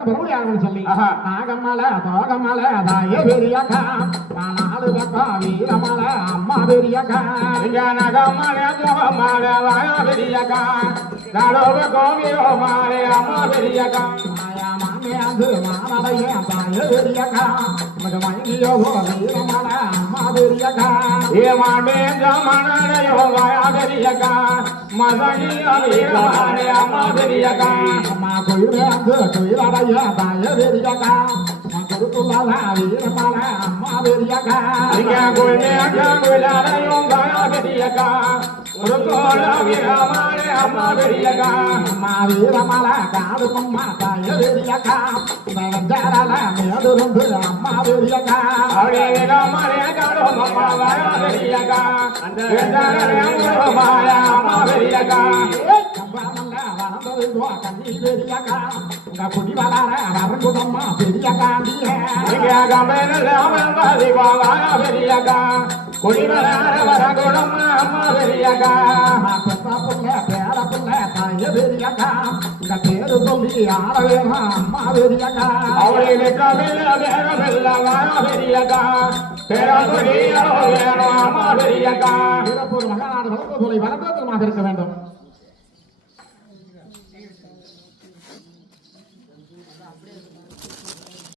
சொல்லி நாகமல தோகமல தாய பெரியக்கா நாலு பக்கம் வீரமல அம்மா பெரியக்கா நகமல தோகமல தாய பெரியக்கா நாலு பக்கம் வீரமல அம்மா பெரியக்கா மாமியாது மாமலைய தாய பெரியக்கா மகமையோ வீரமல அம்மா பெரியக்கா ஏ மாமேந்த மனதையோ தாய பெரியக்கா மதனிய வீரமல அம்மா பெரியக்கா அம்மா குயிலேந்து குயிலடைய தாய பெரியக்கா மகுருக்குள்ள வீரமல அம்மா பெரியக்கா ஐயா குயிலேந்த குயிலடையோ தாய பெரியக்கா மகுருக்குள்ள வீரமல அம்மா பெரியக்கா அம்மா வீரமல காடுமம்மா தாய பெரியக்கா நரஞ்சரல மேதுருந்து அம்மா பெரியக்கா அவளே வீரமல காடுமம்மா தாய பெரியக்கா நரஞ்சரல அம்மா பெரியக்கா கம்பமல்ல வரந்தது கண்ணி பெரியக்கா குடி வளர வரங்குதம்மா பெரியக்கா நீங்க கம்பனல்ல வரந்தது வாய பெரியக்கா குடி வளர வரங்குதம்மா அம்மா பெரியக்கா பெத்த புள்ள பேர புள்ள தாய பெரியக்கா இந்த பேரு சொல்லி ஆளவேமா அம்மா பெரியக்கா அவளே கம்பனல்ல பேர புள்ள வாய பெரியக்கா பேர சொல்லி ஆளவேமா அம்மா பெரியக்கா பிறப்பு மகனாடு வளர்ப்பு சொல்லி வளர்ப்பு இருக்க வேண்டும்.